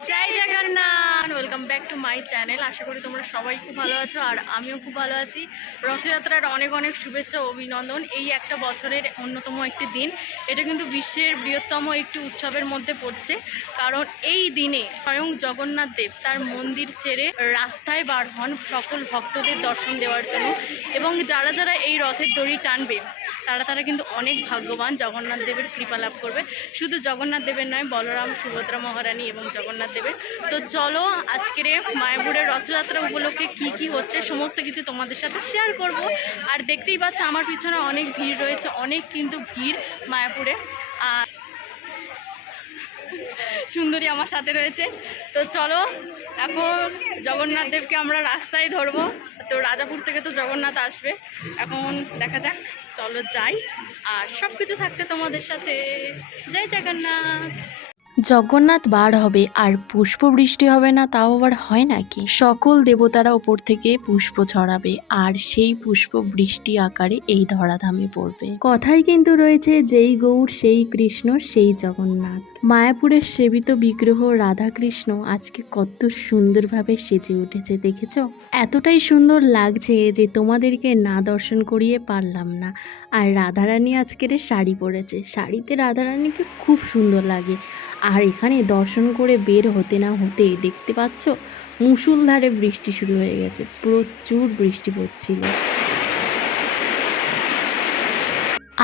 Joy Jagannath welcome back to my channel আশা করি তোমরা সবাই খুব ভালো আছো আর আমিও খুব ভালো আছি। রথযাত্রার অনেক অনেক শুভেচ্ছা অভিনন্দন। এই একটা বছরের অন্যতম একটি দিন। এটা কিন্তু বিশ্বের বৃহত্তম একটি উৎসবের মধ্যে পড়ছে। কারণ এই দিনে স্বয়ং জগন্নাথ দেব তার মন্দির ছেড়ে রাস্তায় বার হন সকল ভক্তদের দর্শন দেওয়ার জন্য। এবং যারা যারা এই রথের দড়ি টানবে তারা তারা কিন্তু অনেক ভাগ্যবান। জগন্নাথ দেবের কৃপা লাভ করবে। শুধু জগন্নাথ দেবের নয়, বলরাম, সুভদ্রা মহারানী এবং জগন্নাথ দেবের। তো চলো আজকের মায়াপুরের রথযাত্রা উপলক্ষে কি কি হচ্ছে সমস্ত কিছু তোমাদের সাথে শেয়ার করব। আর দেখতেই পাচ্ছ আমার পিছনে অনেক ভিড় রয়েছে, অনেক কিন্তু ভিড় মায়াপুরে। আর সুন্দরী আমার সাথে রয়েছে। তো চলো এখন জগন্নাথ দেবকে আমরা রাস্তায় ধরবো। তো রাজাপুর থেকে তো জগন্নাথ আসবে। এখন দেখা যাক। চলো যাই। আর সব কিছু থাকতে তোমাদের সাথে। জয় জগন্নাথ। জগন্নাথ বার হবে আর পুষ্প বৃষ্টি হবে না, তাও আবার হয় নাকি? সকল দেবতারা ওপর থেকে পুষ্প ছড়াবে আর সেই পুষ্প বৃষ্টি আকারে এই ধরাধামে পড়বে। কথাই কিন্তু রয়েছে, যেই গৌর, সেই কৃষ্ণ, সেই জগন্নাথ। মায়াপুরের সেবিত বিগ্রহ রাধাকৃষ্ণ আজকে কত সুন্দরভাবে সেজে উঠেছে, দেখেছ? এতটাই সুন্দর লাগছে যে তোমাদেরকে না দর্শন করিয়ে পারলাম না। আর রাধারানী আজকের শাড়ি পরেছে। শাড়িতে রাধারানীকে খুব সুন্দর লাগে। আর এখানে দর্শন করে বের হতে না হতে দেখতে পাচ্ছ মুসুলধারে বৃষ্টি শুরু হয়ে গেছে। প্রচুর বৃষ্টি পড়ছিল।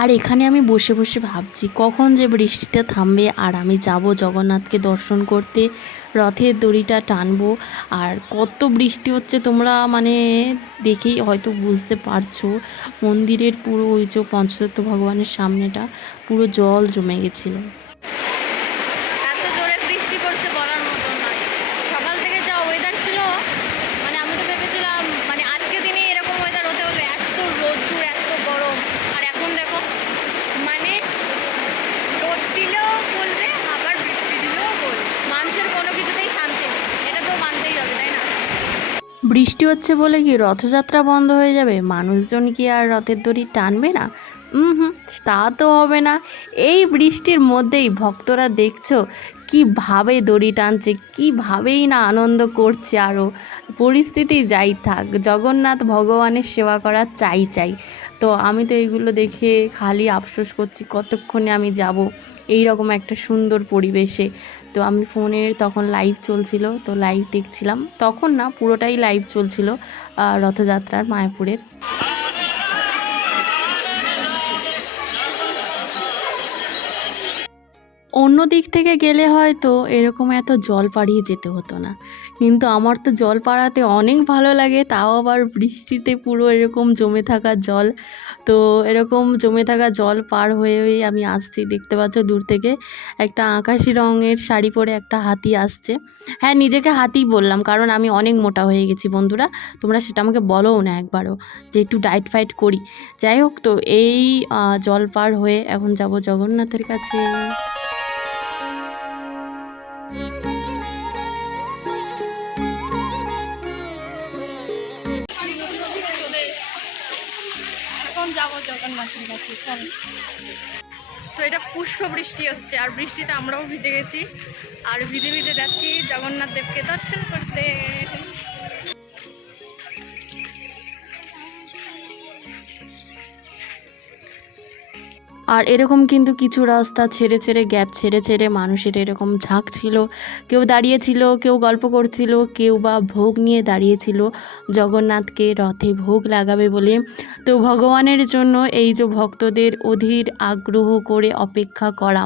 আর এখানে আমি বসে বসে ভাবছি, কখন যে বৃষ্টিটা থামবে আর আমি যাব জগন্নাথকে দর্শন করতে, রথের দড়িটা টানবো। আর কত বৃষ্টি হচ্ছে তোমরা মানে দেখেই হয়তো বুঝতে পারছ, মন্দিরের পুরো ওই যে পঞ্চতত্ত্ব ভগবানের সামনেটা পুরো জল জমে গেছিল এত জোরে বৃষ্টি পড়ছে বলার মতো নয় সকাল থেকে যা ওয়েদার ছিল মানে আমি তো ভেবেছিলাম মানে আজকে দিনে এরকম ওয়েদার হতে হলো এত রোদ্দুর এত গরম আর এখন দেখো মানে রোদ দিলেও বলবে আবার বৃষ্টি দিলেও বলবে মানুষের কোনো কিছুতেই শান্তি নেই এটা তো মানতেই হবে তাই না বৃষ্টি হচ্ছে বলে কি রথযাত্রা বন্ধ হয়ে যাবে? মানুষজন কি আর রথের দড়ি টানবে না? হুম হুম, তা তো হবে না। এই বৃষ্টির মধ্যেই ভক্তরা দেখছ কীভাবে দড়ি টানছে, কীভাবেই না আনন্দ করছে আরও পরিস্থিতি যাই থাক, জগন্নাথ ভগবানের সেবা করা চাই চাই। তো আমি তো এইগুলো দেখে খালি আফসোস করছি কতক্ষণে আমি যাব। এই রকম একটা সুন্দর পরিবেশে। তো আমি ফোনের তখন লাইভ চলছিল, তো লাইভ দেখছিলাম। তখন না পুরোটাই লাইভ চলছিল রথযাত্রার মায়াপুরের। অন্য দিক থেকে গেলে হয়তো এরকম এত জল পাড়িয়ে যেতে হতো না। কিন্তু আমার তো জল পাড়াতে অনেক ভালো লাগে, তাও আবার বৃষ্টিতে পুরো এরকম জমে থাকা জল। তো এরকম জমে থাকা জল পার হয়ে হয়ে আমি আসছি, দেখতে পাচ্ছ দূর থেকে। একটা আকাশি রঙের শাড়ি পরে একটা হাতি আসছে। হ্যাঁ নিজেকে হাতি বললাম, কারণ আমি অনেক মোটা হয়ে গেছি বন্ধুরা। তোমরা সেটা আমাকে বলোও না একবারও, যে একটু ডায়েট ফাইট করি। যাই হোক, তো এই জল পার হয়ে এখন যাব জগন্নাথের কাছে। তো এটা পুষ্প বৃষ্টি হচ্ছে, আর বৃষ্টিতে আমরাও ভিজে গেছি। আর ভিজে ভিজে যাচ্ছি জগন্নাথ দেবকে দর্শন করতে। আর এরকম কিন্তু কিছু রাস্তা ছেড়ে ছেড়ে, গ্যাপ ছেড়ে ছেড়ে মানুষের এরকম ঝাঁক ছিল। কেউ দাঁড়িয়েছিল, কেউ গল্প করছিল, কেউ বা ভোগ নিয়ে দাঁড়িয়েছিল। জগন্নাথকে রথে ভোগ লাগাবে বলে। তো ভগবানের জন্য এই যে ভক্তদের অধীর আগ্রহ করে অপেক্ষা করা,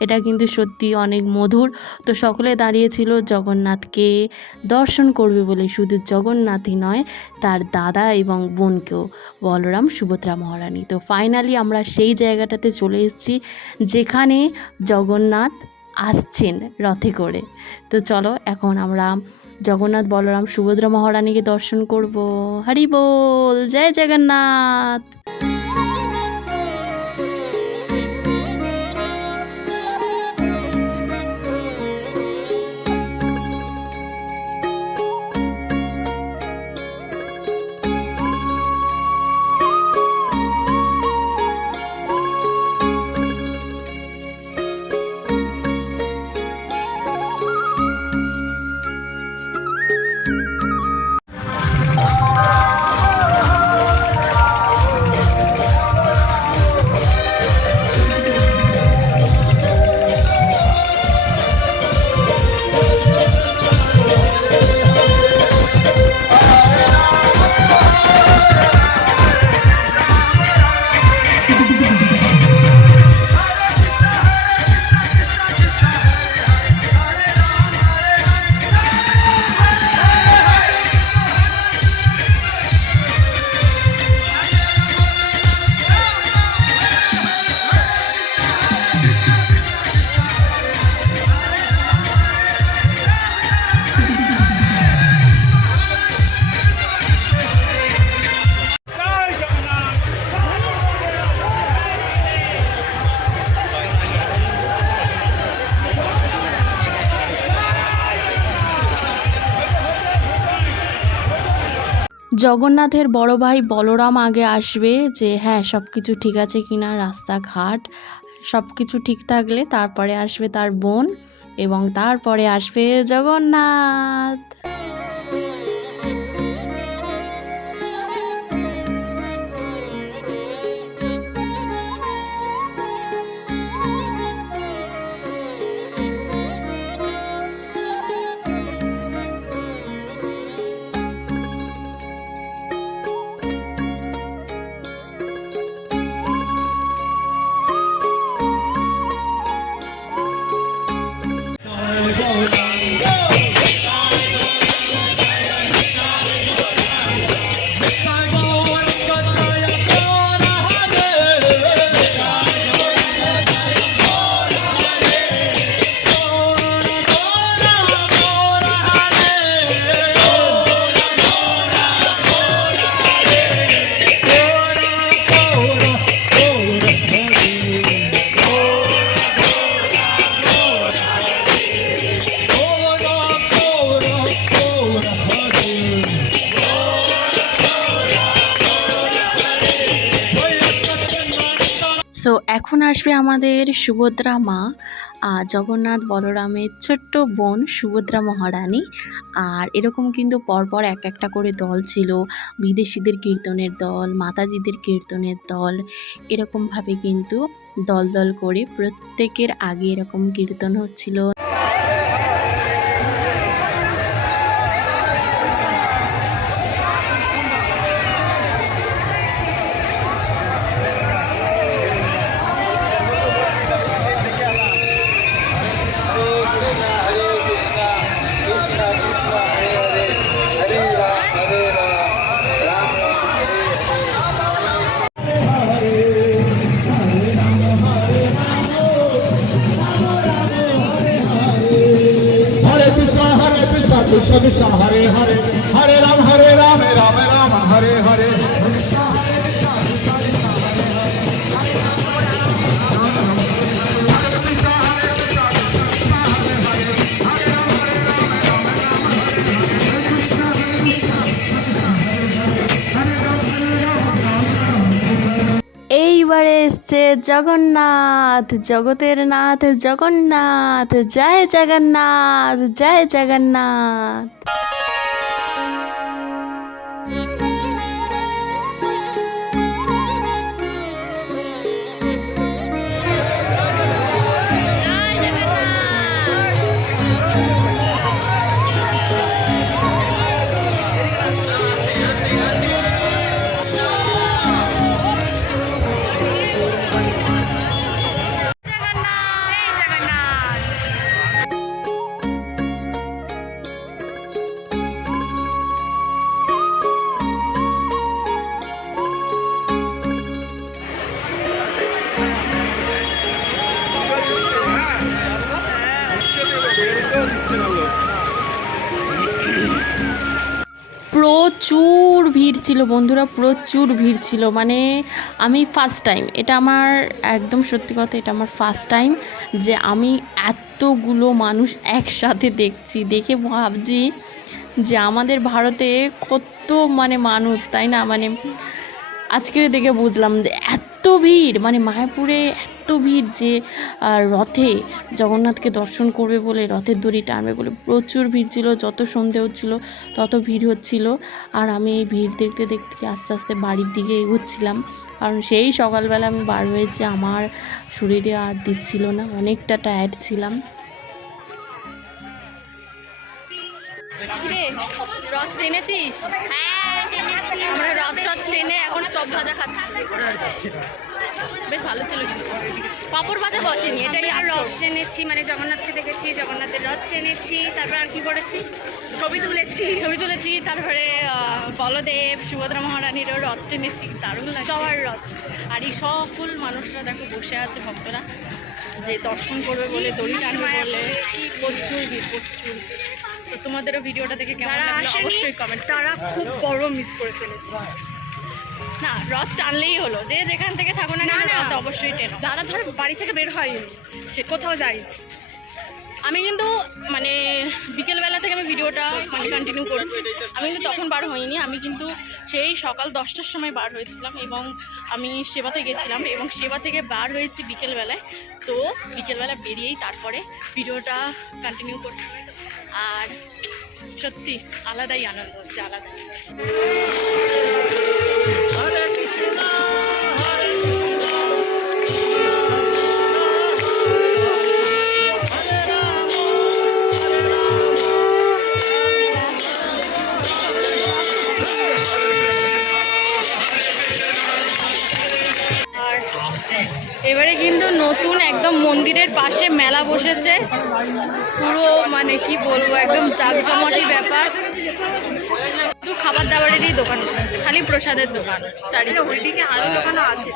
এটা কিন্তু সত্যি অনেক মধুর। তো সকলে দাঁড়িয়েছিল, জগন্নাথকে দর্শন করবে বলে। শুধু জগন্নাথই নয় তার দাদা এবং বোনকেও। বলরাম সুভদ্রা মহারানী। তো ফাইনালি আমরা সেই জায়গাটাতে চলে এসেছি, যেখানে জগন্নাথ আসছেন রথে করে। তো চলো এখন আমরা জগন্নাথ, বলরাম, সুভদ্রা মহারানীকে দর্শন করব। হরি বল জয় জগন্নাথ! জগন্নাথের বড় ভাই বলরাম আগে আসবে যে হ্যাঁ সব কিছু ঠিক আছে কিনা, রাস্তাঘাট সব কিছু ঠিক থাকলে তারপরে আসবে তার বোন এবং তারপরে আসবে জগন্নাথ। এখন আসবে আমাদের সুভদ্রা মা আর জগন্নাথ বলরামের ছোট্ট বোন সুভদ্রা মহারানী। আর এরকম কিন্তু পরপর এক একটা করে দল ছিল, বিদেশিদের কীর্তনের দল, মাতাজিদের কীর্তনের দল। এরকমভাবে কিন্তু দল দল করে প্রত্যেকের আগে এরকম কীর্তন হচ্ছিল। Krishna, Krishna Krishna, Hare Hare, এইবারে জগন্নাথ জগতের নাথ জগন্নাথ জয় জগন্নাথ জয় জগন্নাথ। প্রচুর ভিড় ছিল, বন্ধুরা প্রচুর ভিড় ছিল। মানে আমি ফার্স্ট টাইম এটা আমার একদম সত্যি কথা, এটা আমার ফার্স্ট টাইম যে আমি এতগুলো মানুষ একসাথে দেখছি। দেখে ভাবছি যে আমাদের ভারতে কত মানে মানুষ, তাই না? মানে আজকে দেখে বুঝলাম যে এত ভিড় মানে মায়াপুরে এত ভিড় যে রথে জগন্নাথকে দর্শন করবে বলে রথের দড়ি টানবে বলে প্রচুর ভিড় ছিল যত সন্ধে হচ্ছিল তত ভিড় হচ্ছিল। আর আমি এই ভিড় দেখতে দেখতে আস্তে আস্তে বাড়ির দিকে এগোচ্ছিলাম। কারণ সেই সকালবেলা আমি বার হয়েছি আমার শরীরে আর দিচ্ছিল না অনেকটা টায়ার্ড ছিলাম। রথ টেনেছিস? আমরা রথ রথ টেনে এখন চপ ভাজা খাচ্ছি। বেশ ভালো ছিল কিন্তু। পাপড় ভাজা বসেনি এটাই আর রথ টেনেছি মানে জগন্নাথকে দেখেছি জগন্নাথের রথ টেনেছি তারপর আর কি করেছি? ছবি তুলেছি। ছবি তুলেছি তারপরে বলদেব সুভদ্রা মহারানীরও রথ টেনেছি দারুণ সবার রথ। আর এই সকল মানুষরা দেখো বসে আছে ভক্তরা যে দর্শন করবে বলে দড়ি টানবে বলে প্রচুর ভিড় প্রচুর। তো তোমাদেরও ভিডিওটা দেখে কেমন লাগল অবশ্যই কমেন্ট তারা খুব বড় মিস করে ফেলেছে। না রথ টানলেই হলো। যে যেখান থেকে থাকো না না। রথ অবশ্যই টেনো। যারা ধর বাড়ি থেকে বের হয়নি সে কোথাও যায়নি আমি কিন্তু মানে বিকেলবেলা থেকে আমি ভিডিওটা ভিডিওটা মানে কন্টিনিউ করছি। আমি কিন্তু তখন বার হইনি। আমি কিন্তু সেই সকাল দশটার সময় বার হয়েছিলাম এবং আমি সেবাতে গেছিলাম এবং সেবা থেকে বার হয়েছি বিকেলবেলায়। তো বিকেলবেলা বেরিয়েই তারপরে ভিডিওটা কন্টিনিউ করছি। আর সত্যি আলাদাই আনন্দ হচ্ছে আলাদাই। একদম ব্যাপার। শুধু খাবার দাবারেরই দোকান খালি প্রসাদের দোকান, চারিদিকে। ওইদিকে আরও দোকানও আছে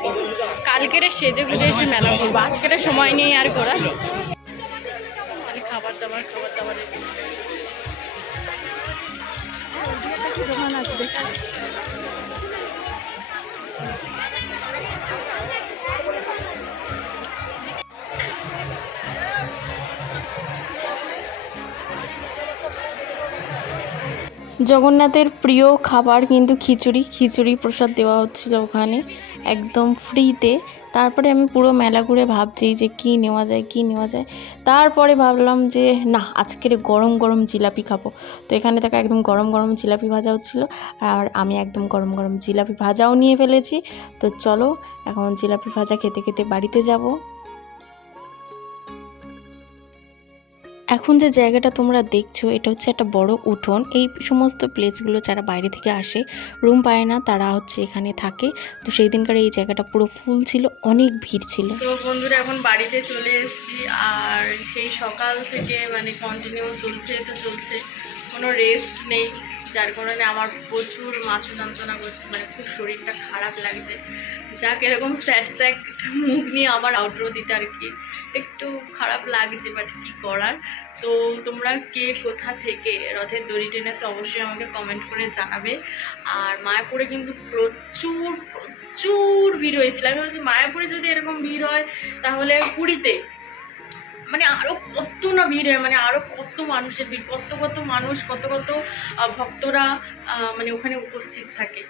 কালকেরে সেজে গুজে এসে মেলা করব, আজকের সময় নেই আর করা খাবার দাবার খাবার দোকান আছে। জগন্নাথের প্রিয় খাবার কিন্তু খিচুড়ি খিচুড়ি প্রসাদ দেওয়া হচ্ছিল ওখানে, একদম ফ্রিতে তারপরে আমি পুরো মেলা ঘুরে ভাবছি যে কি নেওয়া যায়, কি নেওয়া যায়। তারপরে ভাবলাম যে, না, আজকের গরম গরম জিলাপি খাব। তো এখানে থাকা একদম গরম গরম জিলাপি ভাজা হচ্ছিল, আর আমি একদম গরম গরম জিলাপি ভাজাও নিয়ে ফেলেছি। তো চলো, এখন জিলাপি ভাজা খেতে খেতে বাড়িতে যাব। এখন যে জায়গাটা তোমরা দেখছ, এটা হচ্ছে একটা বড় উঠোন। এই সমস্ত প্লেসগুলো যারা বাইরে থেকে আসে রুম পায় না, তারা হচ্ছে এখানে থাকে। তো সেই দিনকার এই জায়গাটা পুরো ফুল ছিল, অনেক ভিড় ছিল। তো বন্ধুরা, এখন বাড়িতে চলে এসেছি। আর সেই সকাল থেকে মানে কন্টিনিউ চলছে তো চলছে। কোনো রেস্ট নেই, যার কারণে আমার প্রচুর মাথা যন্ত্রণা করছে। মানে খুব শরীরটা খারাপ লাগছে। যাক, এরকম স্যাড স্যাড মুখ নিয়ে আমার আউটরো দিতে আর কি। একটু খারাপ লাগছে বাট কী করার? তো তোমরা কে কোথা থেকে? রথের দড়ি টেনেছো, অবশ্যই আমাকে কমেন্ট করে জানাবে। আর মায়াপুরে কিন্তু প্রচুর প্রচুর ভিড় হয়েছিল। আমি ভাবছি মায়াপুরে যদি এরকম ভিড় হয়, তাহলে পুরীতে মানে আরও কত না ভিড় হয় মানে আরও কত মানুষের ভিড়, কত কত মানুষ, কত কত ভক্তরা মানে ওখানে উপস্থিত থাকে।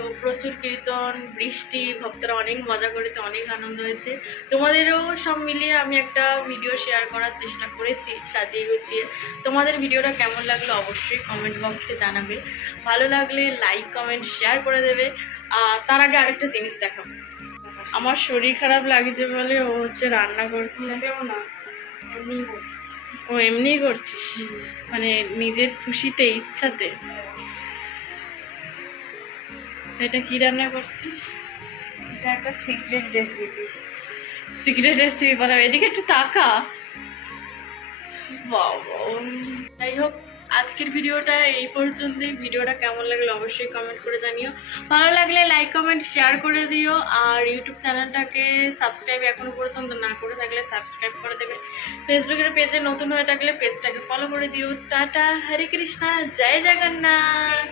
তো প্রচুর কীর্তন বৃষ্টি ভক্তরা অনেক মজা করেছে অনেক আনন্দ হয়েছে। তোমাদেরও সব মিলিয়ে আমি একটা ভিডিও শেয়ার করার চেষ্টা করেছি সাজিয়ে গুছিয়ে। তোমাদের ভিডিওটা কেমন লাগল অবশ্যই কমেন্ট বক্সে জানাবে। ভালো লাগলে লাইক কমেন্ট শেয়ার করে দেবে। আর তার আগে আরেকটা জিনিস দেখাবো আমার শরীর খারাপ লাগছে বলে ও হচ্ছে রান্না করছে। এমনি ও এমনিই করছিস? মানে নিজের খুশিতে ইচ্ছাতে? এটা কি রান্না করছিস? এটা একটা সিক্রেট রেসিপি সিক্রেট রেসিপি বলা এদিকে একটু তাকা। যাই হোক আজকের ভিডিওটা এই পর্যন্তই। ভিডিওটা কেমন লাগল অবশ্যই কমেন্ট করে জানিও। ভালো লাগলে লাইক কমেন্ট শেয়ার করে দিও। আর ইউটিউব চ্যানেলটাকে সাবস্ক্রাইব এখনও পর্যন্ত না করে থাকলে সাবস্ক্রাইব করে দেবে। ফেসবুকের পেজে নতুন হয়ে থাকলে পেজটাকে ফলো করে দিও। টাটা হরে কৃষ্ণা জয় জগন্নাথ।